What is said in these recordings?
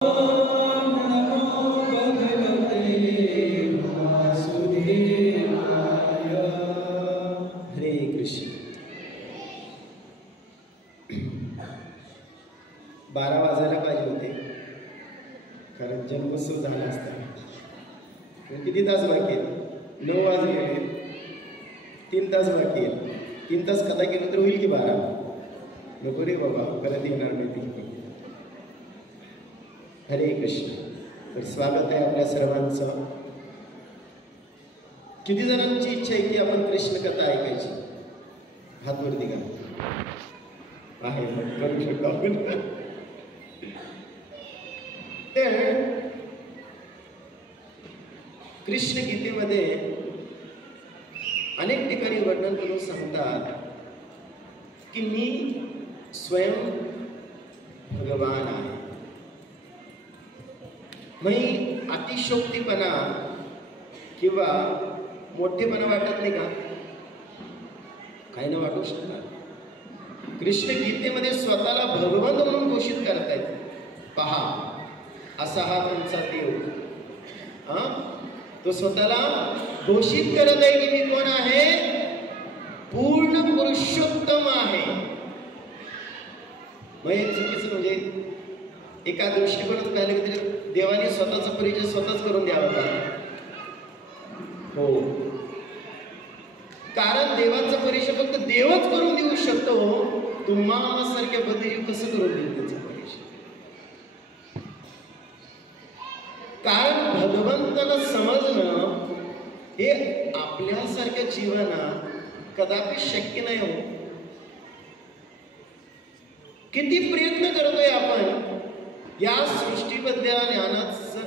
12 वाजायला पाहिजे होते, कारण जन्मोत्सव झाला असता. किती तास बाकी आहेत? 9 वाजले, 3 तास बाकी आहेत. 3 तास कथा केलं तर होईल की 12? नको रे बाबा, परत येणार नाही ती. हरे कृष्ण. तर स्वागत आहे आपल्या सर्वांचं. किती जणांची इच्छा आहे की आपण कृष्ण कथा ऐकायची? हात वरती का आहे? करू शकतो आपण. तर कृष्ण गीतेमध्ये अनेक ठिकाणी वर्णन करून सांगतात की मी स्वयं भगवान आहे. मी अतिशोक्तीपणा किंवा मोठेपणा वाटत नाही का? काही न वाटू शकतात. कृष्ण गीतेमध्ये स्वतःला भगवंत म्हणून घोषित करतायत. पहा, असा हा तुमचा देव. तो स्वतःला घोषित करत आहे की मी कोण आहे? पूर्ण पुरुषोत्तम आहे. मग हे चुकीचं म्हणजे एका दृष्टिकोनात पाहिलं तरी देवाने स्वतःचा परिचय स्वतःच करून द्यावा का? हो, कारण देवाचा परिचय फक्त देवच करून देऊ शकतो. तुम्हाला सारख्या बद्दल कसं करून देईल त्याचा परिचय? कारण भगवंताला समजणं हे आपल्यासारख्या जीवाना कदापि शक्य नाही हो. किती प्रयत्न करतोय आपण या सृष्टीबद्दल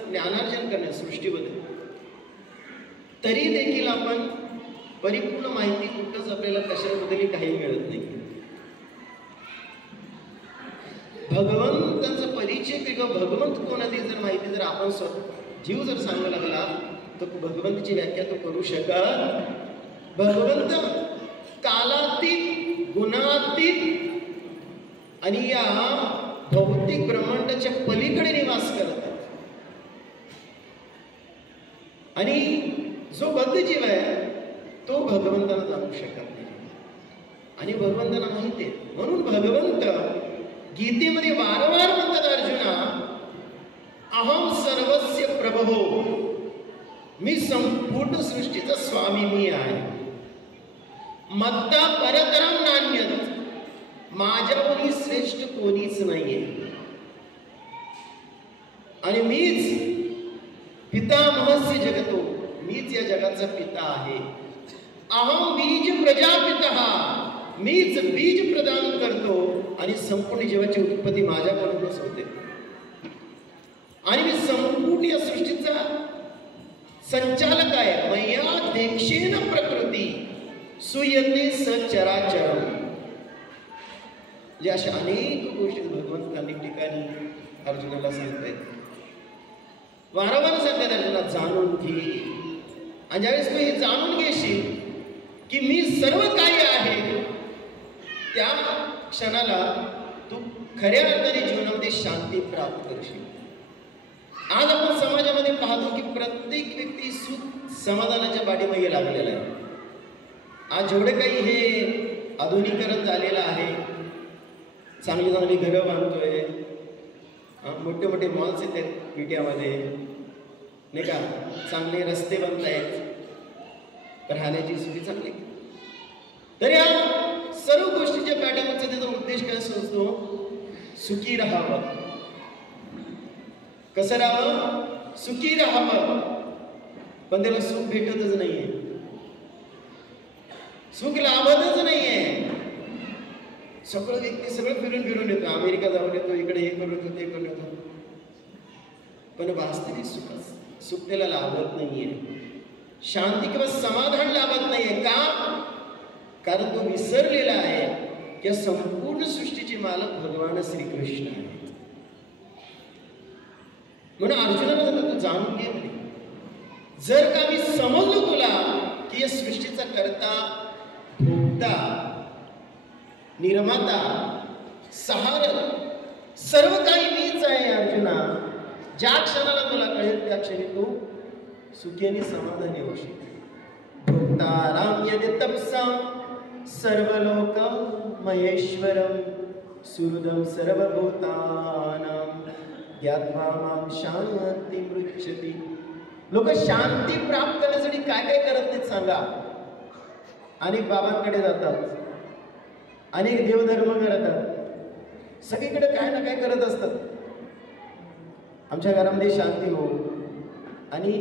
ज्ञानार्जन करण्यात, सृष्टीबद्दल, तरी देखील आपण परिपूर्ण माहिती कुठंच आपल्याला कशाबद्दल काही मिळत नाही. भगवंताचा परिचय किंवा भगवंत कोणाची जर माहिती जर आपण जीव जर सांगायला लागला तर भगवंताची व्याख्या तो करू शकत. भगवंत कालातीत, गुणातीत आणि या भौतिक ब्रह्मांडाच्या पलीकडे निवास करतात. आणि जो बद्ध जीव आहे तो भगवंताला जाणू शकत नाही आणि भगवंताला माहिती आहे. म्हणून भगवंत गीतेमध्ये वारंवार म्हणतात, अर्जुना, अहम सर्वस्य प्रभो, मी संपूर्ण सृष्टीचा स्वामी मी आहे. मत्ता परतरम नान्यत, माझ्याहून श्रेष्ठ कोणीच नाहीये. आणि मीच पितामहस्य जगतो, मीच या जगाचा पिता आहे. अहम बीज प्रजापितः, मीच बीज प्रदान करतो आणि संपूर्ण जीवाची उत्पत्ती माझ्याकडूनच होते. आणि मी संपूर्ण या सृष्टीचा संचालक आहे. मया देक्षेन प्रकृती सुयते सचराचरम. म्हणजे अशा अनेक गोष्टी भगवंत अनेक ठिकाणी अर्जुनाला सांगतायत. वारंवार सांगतात अर्जुना, जाणून घे. आणि ज्यावेळेस तू हे जाणून घेशील की मी सर्व काही आहे, त्या क्षणाला तू खऱ्या अर्थाने जीवनामध्ये शांती प्राप्त करशील. आज आपण समाजामध्ये पाहतो की प्रत्येक व्यक्ती सुख समाधानाच्या पाठीमागे लागलेला आहे. आज जेवढे काही हे आधुनिकीकरण झालेलं आहे, चांगली चांगली घरं बांधतोय, मोठे मोठे मॉल्स येतात पिट्यामध्ये, नाही का, चांगले रस्ते बनत आहेत, राहण्याची सोयी चांगली. तर या सर्व गोष्टीच्या पाठीमागचा त्याचा उद्देश काय असतो? सुखी राहावं. कसं राहावं? सुखी राहावं. पण त्याला सुख भेटतच नाहीये, सुख लाभतच नाहीये. सगळं व्यक्ती सगळं फिरून फिरून येतो, अमेरिका जाऊन येतो, इकडे हे करून येतो, ते करून येतो, पण वास्तविक सुख त्याला लाभत नाहीये. शांती किंवा समाधान लाभत नाहीये. का? कारण तो विसरलेला आहे की संपूर्ण सृष्टीचे मालक भगवान श्रीकृष्ण आहेत. म्हणून अर्जुनाला सांगतो, तू जाणून घे म्हणे. जर का मी समजलो तुला की या सृष्टीचा करता, भोगता, निर्माता, सहारक सर्व काही मीच आहे अर्जुना, ज्या क्षणाला तुला कळेल त्या क्षणी तू सुखी आणि समाधानी होशील. भोक्ताराम यदि तपसां सर्वलोक महेश्वरम सुहृदं सर्वभूतानां ज्ञात्वा मां शान्तिमृच्छति. लोक शांती प्राप्त करण्यासाठी काय काय करत नाहीत सांगा. अनेक बाबांकडे जातात, अनेक देवधर्म करतात, सगळीकडे काय ना काय करत असतात. आमच्या घरामध्ये शांती हो आणि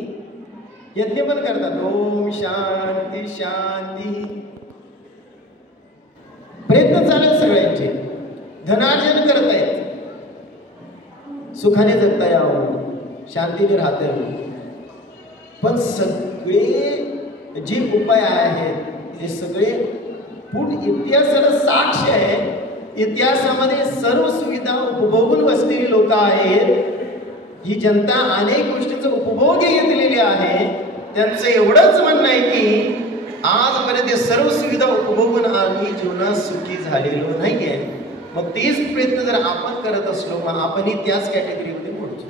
यज्ञ पण करतात. ओम शांती शांती. प्रयत्न चालत सगळ्यांचे, धनार्जन करतायत, सुखाने जगता यावं, शांतीने राहता यावं. पण सगळे जे उपाय आहेत ते सगळे पूर्ण इतिहासाला साक्ष आहे. इतिहासामध्ये सर्व सुविधा उपभोगून बसलेली लोक आहेत. ही जनता अनेक गोष्टींचा उपभोग घेतलेली आहे. त्यांचं एवढंच म्हणणं आहे की आजपर्यंत सर्व सुविधा उपभोगून आम्ही जीवनात सुखी झालेलो नाहीये. मग तेच प्रयत्न जर आपण करत असलो मग आपणही त्याच कॅटेगरीमध्ये मोडतो.